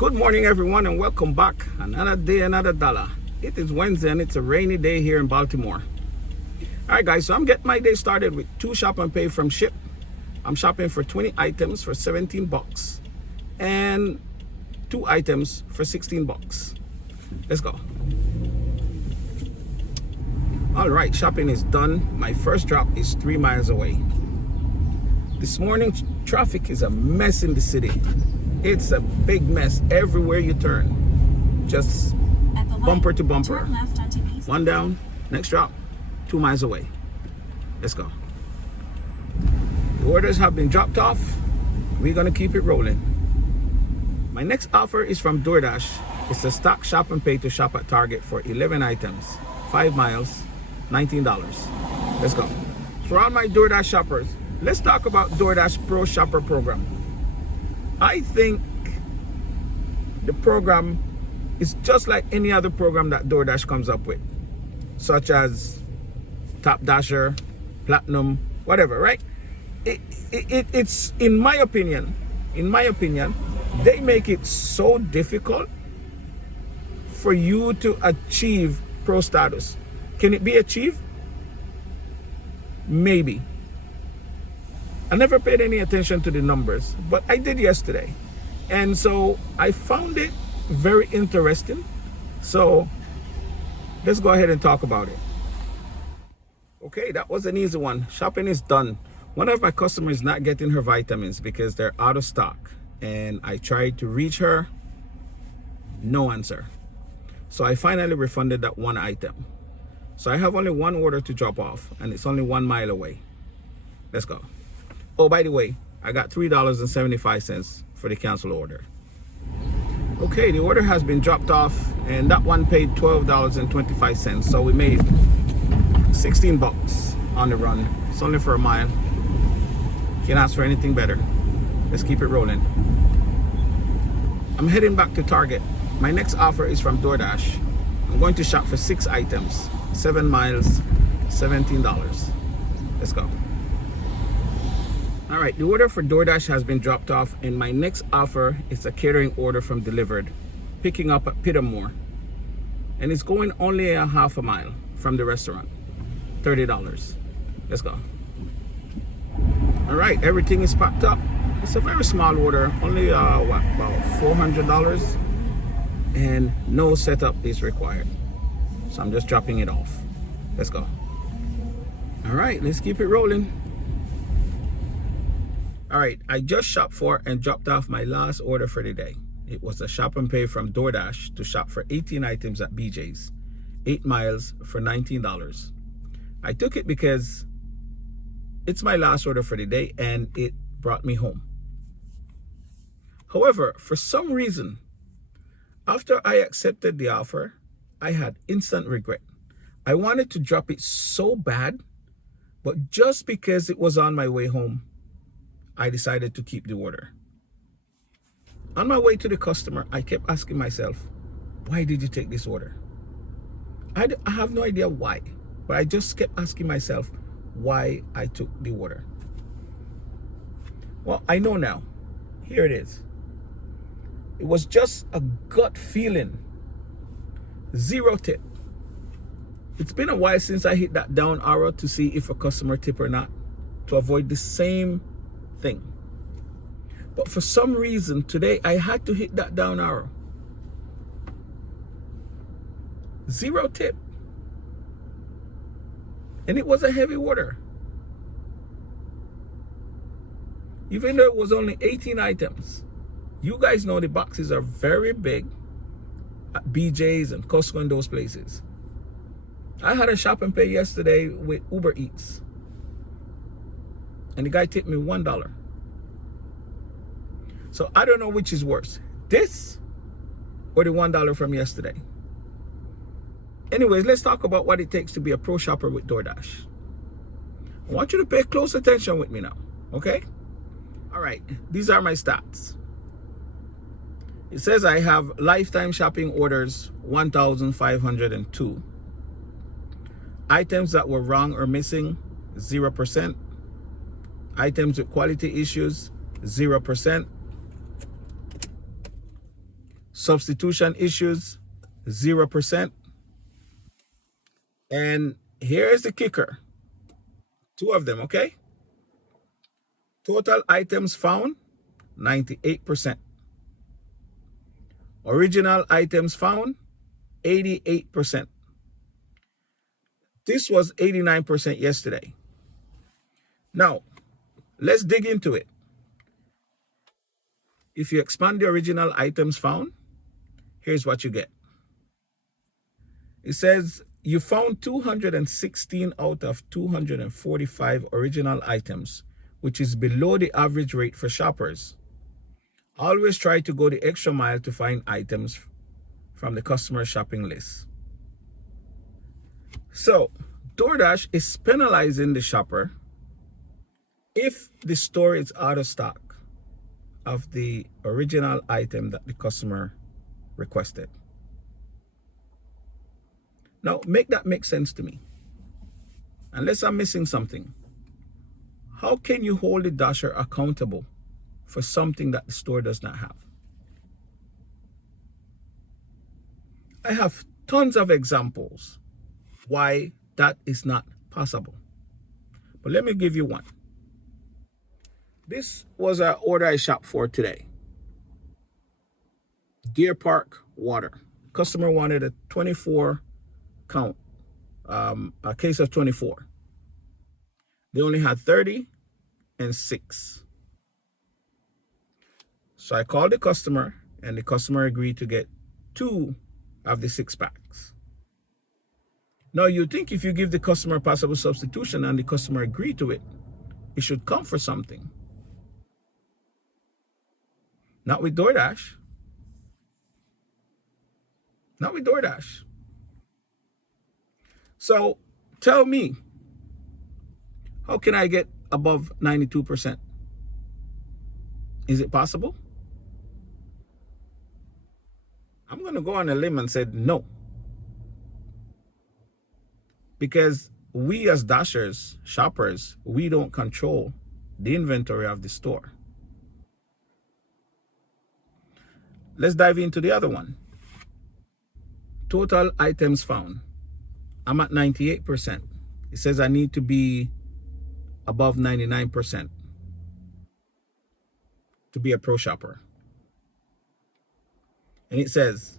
Good morning, everyone, and welcome back. Another day, another dollar. It is Wednesday and it's a rainy day here in Baltimore. All right, guys, so I'm getting my day started with 2 shop and pay from SHIPT. I'm shopping for 20 items for 17 bucks and 2 items for 16 bucks. Let's go. All right, shopping is done. My first drop is 3 miles away. This morning, traffic is a mess in the city. It's a big mess everywhere you turn. Just bumper to bumper. One down, next drop, 2 miles away. Let's go. The orders have been dropped off. We're gonna keep it rolling. My next offer is from DoorDash. It's a stock shop and pay to shop at Target for 11 items, 5 miles, $19. Let's go. For all my DoorDash shoppers, let's talk about DoorDash Pro Shopper program. I think the program is just like any other program that DoorDash comes up with, such as Top Dasher, Platinum, whatever, right? It's in my opinion, they make it so difficult for you to achieve pro status. Can it be achieved? Maybe. I never paid any attention to the numbers, but I did yesterday. And so I found it very interesting. So let's go ahead and talk about it. Okay, that was an easy one. Shopping is done. One of my customers is not getting her vitamins because they're out of stock. And I tried to reach her, no answer. So I finally refunded that 1 item. So I have only 1 order to drop off and it's only 1 mile away. Let's go. Oh, by the way, I got $3.75 for the cancel order. Okay, the order has been dropped off and that one paid $12.25. So we made 16 bucks on the run. It's only for a mile. Can't ask for anything better. Let's keep it rolling. I'm heading back to Target. My next offer is from DoorDash. I'm going to shop for 6 items, 7 miles, $17. Let's go. All right, the order for DoorDash has been dropped off and my next offer is a catering order from Dlivrd, picking up at Baltimore. And it's going only a half a mile from the restaurant, $30. Let's go. All right, everything is packed up. It's a very small order, only about $400 and no setup is required. So I'm just dropping it off. Let's go. All right, let's keep it rolling. All right, I just shopped for and dropped off my last order for the day. It was a shop and pay from DoorDash to shop for 18 items at BJ's, 8 miles for $19. I took it because it's my last order for the day and it brought me home. However, for some reason, after I accepted the offer, I had instant regret. I wanted to drop it so bad, but just because it was on my way home, I decided to keep the order. On my way to the customer, I kept asking myself, why did you take this order? I have no idea why, but I just kept asking myself why I took the order. Well, I know now. Here it is. It was just a gut feeling. 0 tip. It's been a while since I hit that down arrow to see if a customer tip or not, to avoid the same thing. But for some reason today I had to hit that down arrow. 0 tip. And it was a heavy order. Even though it was only 18 items. You guys know the boxes are very big at BJ's and Costco and those places. I had a shop and pay yesterday with ubereats. And the guy tipped me $1. So I don't know which is worse, this or the $1 from yesterday. Anyways, let's talk about what it takes to be a pro shopper with DoorDash. I want you to pay close attention with me now, okay? All right, these are my stats. It says I have lifetime shopping orders, 1,502. Items that were wrong or missing, 0%. Items with quality issues, 0%. Substitution issues, 0%. And here's the kicker. 2 of them, okay? Total items found, 98%. Original items found, 88%. This was 89% yesterday. Now, let's dig into it. If you expand the original items found, here's what you get. It says you found 216 out of 245 original items, which is below the average rate for shoppers. Always try to go the extra mile to find items from the customer shopping list. So, DoorDash is penalizing the shopper if the store is out of stock of the original item that the customer requested. Now, make that make sense to me. Unless I'm missing something. How can you hold the dasher accountable for something that the store does not have? I have tons of examples why that is not possible. But let me give you one. This was an order I shopped for today. Deer Park water. Customer wanted a 24 count, a case of 24. They only had 30 and 6. So I called the customer, and the customer agreed to get 2 of the 6 packs. Now, you think if you give the customer a possible substitution and the customer agree to it, it should come for something. Not with DoorDash. Not with DoorDash. So tell me, how can I get above 92%? Is it possible? I'm going to go on a limb and say no. Because we as dashers, shoppers, we don't control the inventory of the store. Let's dive into the other one. Total items found. I'm at 98%. It says I need to be above 99% to be a pro shopper. And it says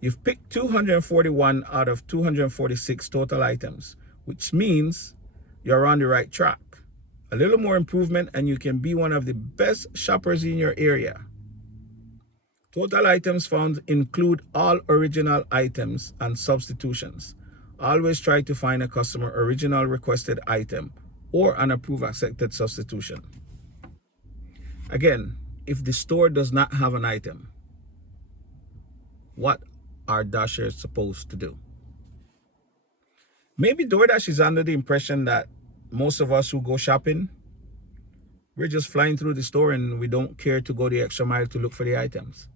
you've picked 241 out of 246 total items, which means you're on the right track. A little more improvement and you can be one of the best shoppers in your area. Total items found include all original items and substitutions. Always try to find a customer original requested item or an approved accepted substitution. Again, if the store does not have an item, what are dashers supposed to do? Maybe DoorDash is under the impression that most of us who go shopping, we're just flying through the store and we don't care to go the extra mile to look for the items.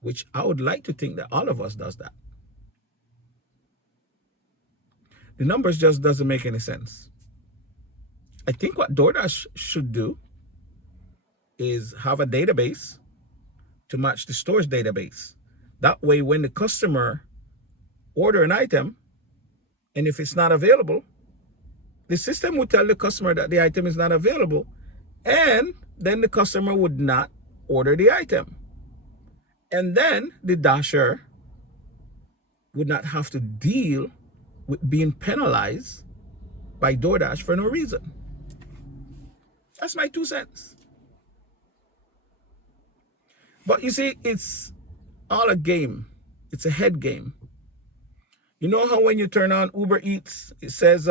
Which I would like to think that all of us does that. The numbers just doesn't make any sense. I think what DoorDash should do is have a database to match the store's database. That way, when the customer order an item, and if it's not available, the system would tell the customer that the item is not available, and then the customer would not order the item. And then the dasher would not have to deal with being penalized by DoorDash for no reason. That's my 2 cents. But you see, it's all a game. It's a head game. You know how when you turn on ubereats, it says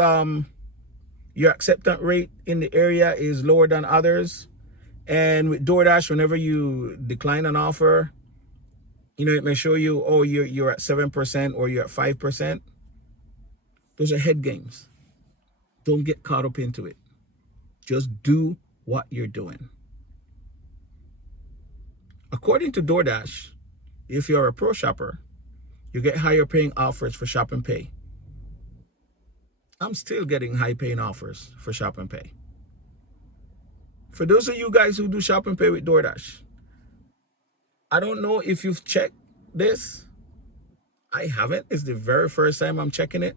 your acceptance rate in the area is lower than others. And with DoorDash, whenever you decline an offer, you know, it may show you, oh, you're at 7% or you're at 5%. Those are head games. Don't get caught up into it. Just do what you're doing. According to DoorDash, if you're a pro shopper, you get higher paying offers for Shop and Pay. I'm still getting high paying offers for Shop and Pay. For those of you guys who do Shop and Pay with DoorDash, I don't know if you've checked this. I haven't. It's the very first time I'm checking it.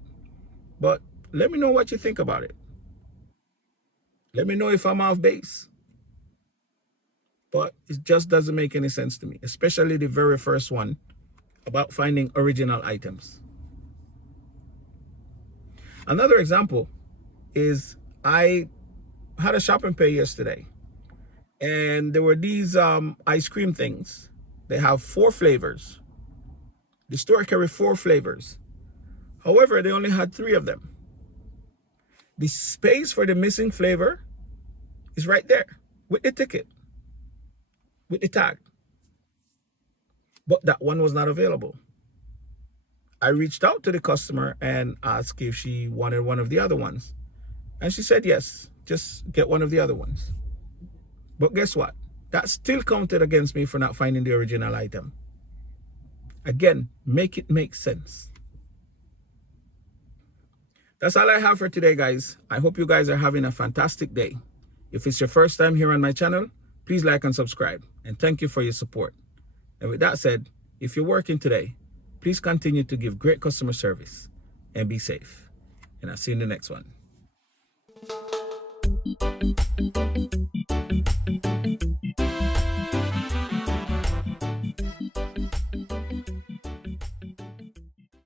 But let me know what you think about it. Let me know if I'm off base. But it just doesn't make any sense to me, especially the very first one about finding original items. Another example is I had a shopping pay yesterday, and there were these ice cream things. They have 4 flavors. The store carry 4 flavors. However, they only had 3 of them. The space for the missing flavor is right there with the ticket, with the tag. But that one was not available. I reached out to the customer and asked if she wanted one of the other ones. And she said, yes, just get one of the other ones. But guess what? That still counted against me for not finding the original item. Again, make it make sense. That's all I have for today, guys. I hope you guys are having a fantastic day. If it's your first time here on my channel, please like and subscribe. And thank you for your support. And with that said, if you're working today, please continue to give great customer service and be safe. And I'll see you in the next one.